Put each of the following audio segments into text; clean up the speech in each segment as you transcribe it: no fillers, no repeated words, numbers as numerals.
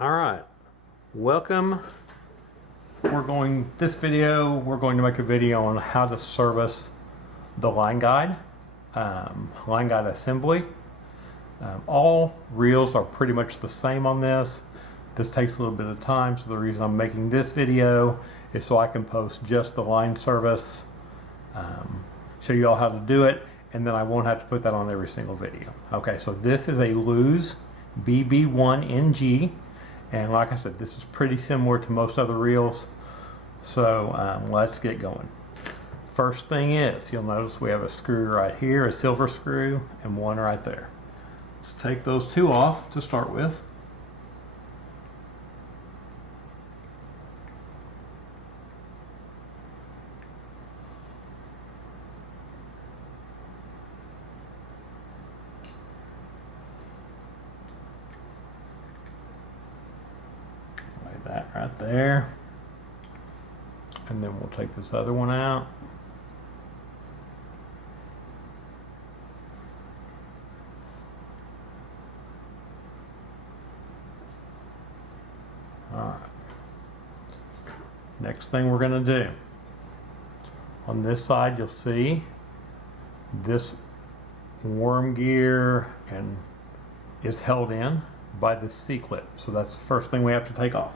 All right, welcome. This video, we're going to make a video on how to service the line guide assembly. All reels are pretty much the same on this. This takes a little bit of time, so the reason I'm making this video is so I can post just the line service, show you all how to do it, and then I won't have to put that on every single video. Okay, so this is a Lew's BB1NG, and like I said, this is pretty similar to most other reels. So let's get going. First thing is, you'll notice we have a screw right here, a silver screw, and one right there. Let's take those two off to start with. Lay that right there. And then we'll take this other one out. All right. Next thing we're going to do, on this side you'll see this worm gear and is held in by this C-clip. So that's the first thing we have to take off.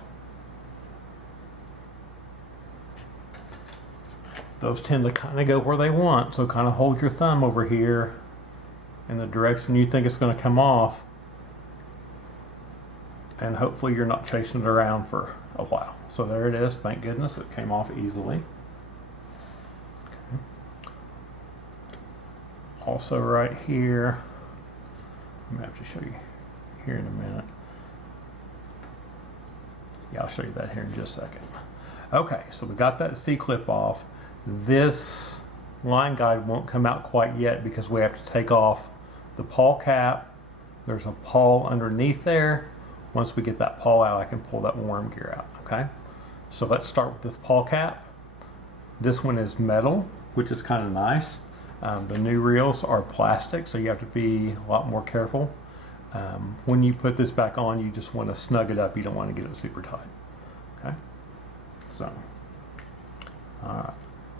Those tend to kind of go where they want, so kind of hold your thumb over here in the direction you think it's going to come off, and hopefully you're not chasing it around for a while. So there it is, thank goodness it came off easily. Okay. Also right here, I'm going to have to show you here in a minute. Yeah, I'll show you that here in just a second. Okay, so we got that C-clip off. This line guide won't come out quite yet because we have to take off the pawl cap. There's a pawl underneath there. Once we get that pawl out, I can pull that worm gear out, okay? So let's start with this pawl cap. This one is metal, which is kind of nice. The new reels are plastic, so you have to be a lot more careful. When you put this back on, you just want to snug it up. You don't want to get it super tight, okay? So, all right.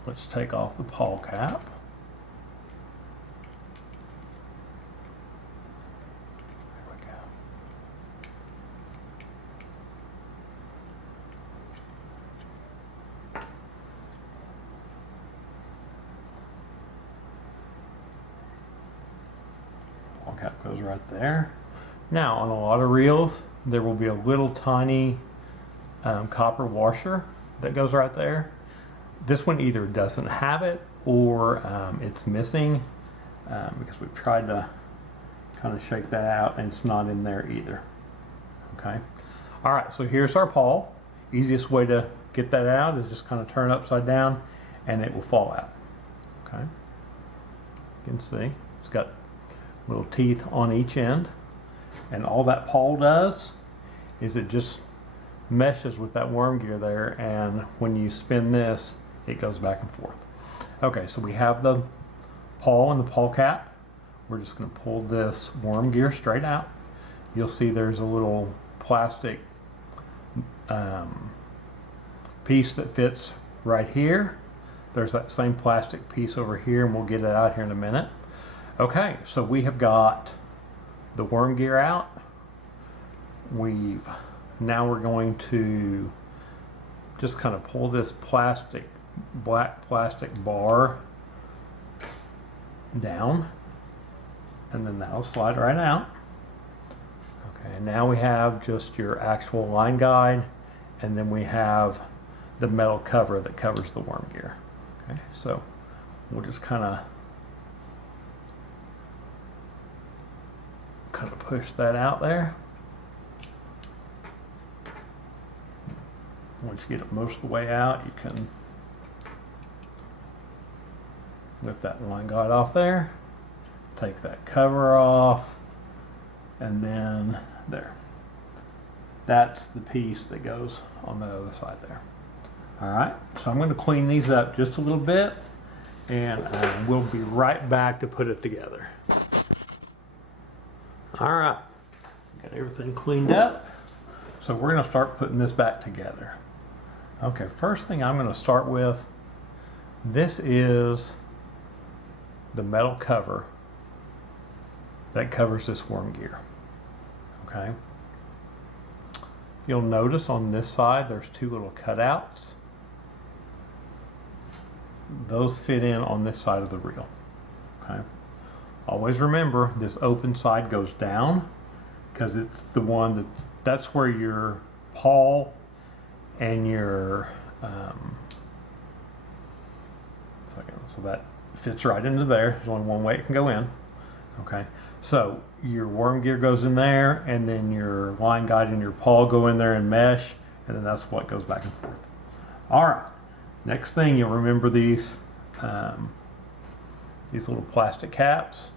Let's take off the pawl cap. There we go. Pawl cap goes right there. Now, on a lot of reels, there will be a little tiny copper washer that goes right there. This one either doesn't have it or it's missing because we've tried to kind of shake that out and it's not in there either. Okay. All right, so here's our pawl. Easiest way to get that out is just kind of turn it upside down and it will fall out. Okay. You can see it's got little teeth on each end, and all that pawl does is it just meshes with that worm gear there, and when you spin this, it goes back and forth. Okay, so we have the pawl and the pawl cap. We're just going to pull this worm gear straight out. You'll see there's a little plastic piece that fits right here. There's that same plastic piece over here, and we'll get it out here in a minute. Okay, so we have got the worm gear out. Now we're going to just kind of pull this black plastic bar down, and then that'll slide right out. Okay, and now we have just your actual line guide, and then we have the metal cover that covers the worm gear. Okay, so we'll just kind of push that out there. Once you get it most of the way out, you can lift that line guide off there, take that cover off, and then there. That's the piece that goes on the other side there. All right, so I'm going to clean these up just a little bit, and we'll be right back to put it together. All right, got everything cleaned up. so we're going to start putting this back together. Okay, first thing I'm going to start with, this is the metal cover that covers this worm gear. Okay. You'll notice on this side there's two little cutouts. Those fit in on this side of the reel. Okay. Always remember this open side goes down because it's the one that's where your pawl and your so that fits right into there. There's only one way it can go in. Okay, so your worm gear goes in there, and then your line guide and your pawl go in there and mesh, and then that's what goes back and forth. All right, next thing you'll remember these little plastic caps.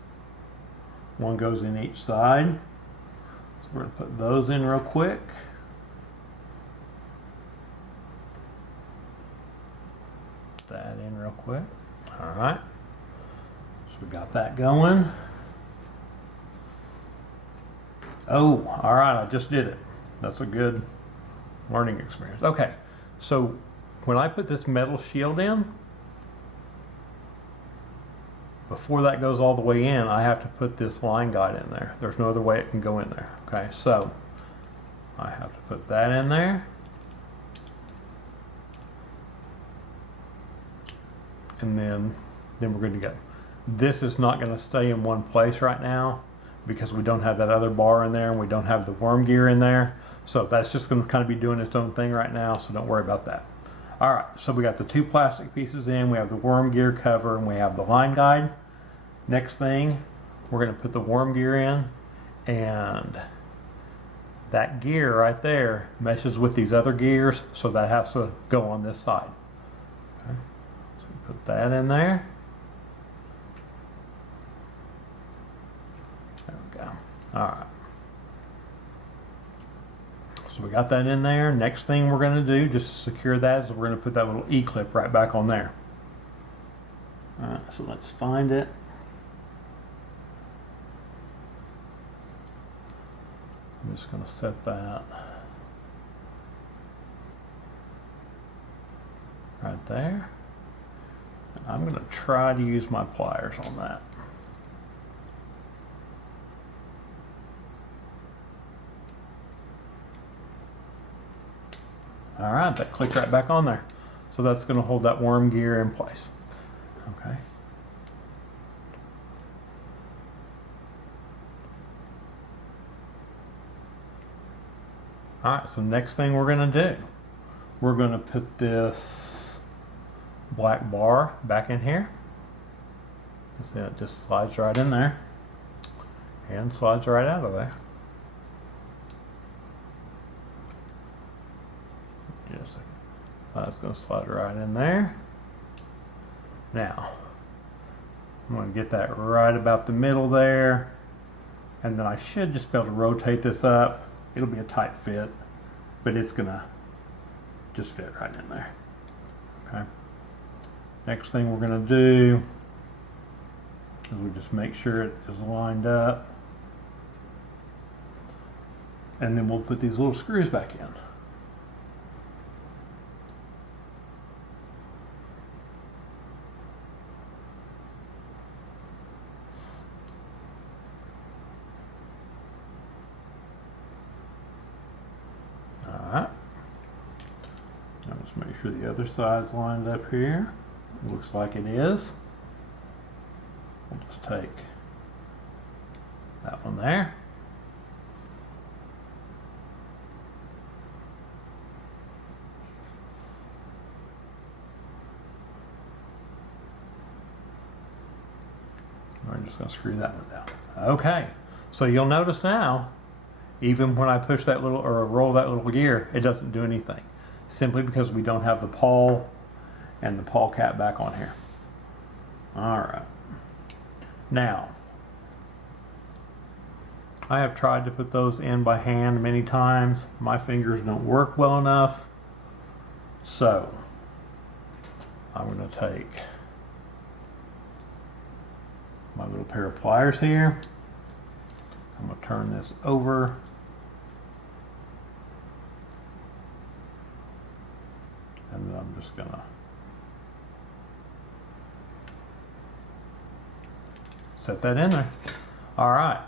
One goes in each side. So we're going to put those in real quick. Put that in real quick. All right, so we got that going. Oh, all right, I just did it. That's a good learning experience. Okay, so when I put this metal shield in, before that goes all the way in, I have to put this line guide in there. There's no other way it can go in there. Okay, so I have to put that in there. And then we're good to go. This is not going to stay in one place right now because we don't have that other bar in there and we don't have the worm gear in there. So that's just going to kind of be doing its own thing right now, so don't worry about that. All right, so we got the two plastic pieces in, we have the worm gear cover, and we have the line guide. Next thing, we're going to put the worm gear in, and that gear right there meshes with these other gears, so that has to go on this side. Okay. So we put that in there. There we go. All right. So we got that in there. Next thing we're going to do, just to secure that, is we're going to put that little E-clip right back on there. All right, so let's find it. I'm just going to set that right there. And I'm going to try to use my pliers on that. All right, that clicked right back on there. So that's going to hold that worm gear in place. Okay. All right, so next thing we're going to do, we're going to put this black bar back in here. See, it just slides right in there and slides right out of there. Just that's going to slide right in there. Now, I'm going to get that right about the middle there, and then I should just be able to rotate this up. It'll be a tight fit, but it's going to just fit right in there. Okay. Next thing we're going to do is we just make sure it is lined up, and then we'll put these little screws back in. Alright, now just make sure the other side's lined up here. It looks like it is. We'll just take that one there. We're just going to screw that one down. Okay, so you'll notice now, even when I push that little or roll that little gear, it doesn't do anything, simply because we don't have the pawl and the pawl cap back on here. All right. Now, I have tried to put those in by hand many times. My fingers don't work well enough, so I'm going to take my little pair of pliers here. I'm going to turn this over I'm just gonna set that in there. All right,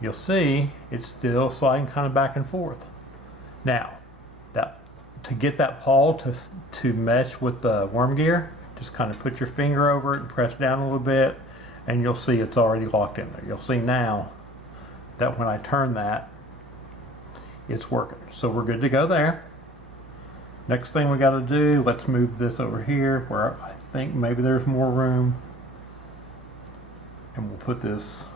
you'll see it's still sliding kind of back and forth. Now, to get that pawl to mesh with the worm gear, just kind of put your finger over it and press down a little bit, and you'll see it's already locked in there. You'll see now that when I turn that, it's working. So we're good to go there. Next thing we got to do, let's move this over here where I think maybe there's more room. And we'll put this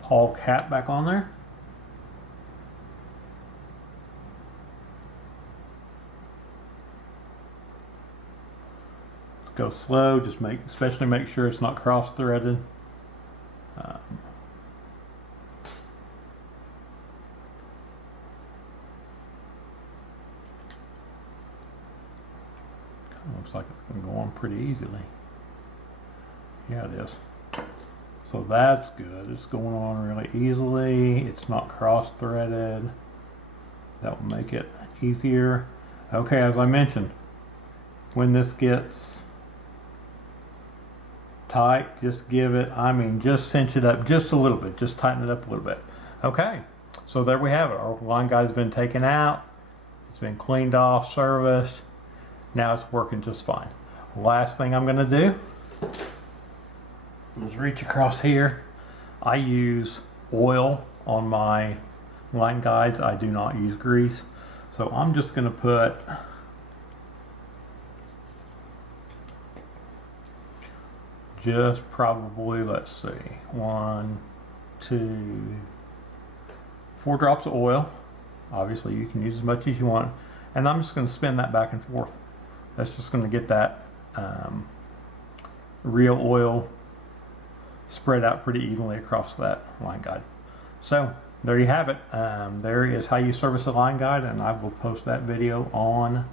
pawl cap back on there. Let's go slow, just especially make sure it's not cross-threaded. Looks like it's going to go on pretty easily. Yeah, it is. So that's good. It's going on really easily. It's not cross-threaded. That will make it easier. Okay, as I mentioned, when this gets tight, just just cinch it up just a little bit. Just tighten it up a little bit. Okay, so there we have it. Our line guide's been taken out. It's been cleaned off, serviced. Now it's working just fine. Last thing I'm going to do is reach across here. I use oil on my line guides. I do not use grease. So I'm just going to put just probably, let's see, 1, 2, 4 drops of oil. Obviously you can use as much as you want. And I'm just going to spin that back and forth. That's just going to get that real oil spread out pretty evenly across that line guide. So there you have it. There is how you service a line guide, and I will post that video on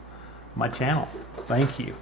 my channel. Thank you.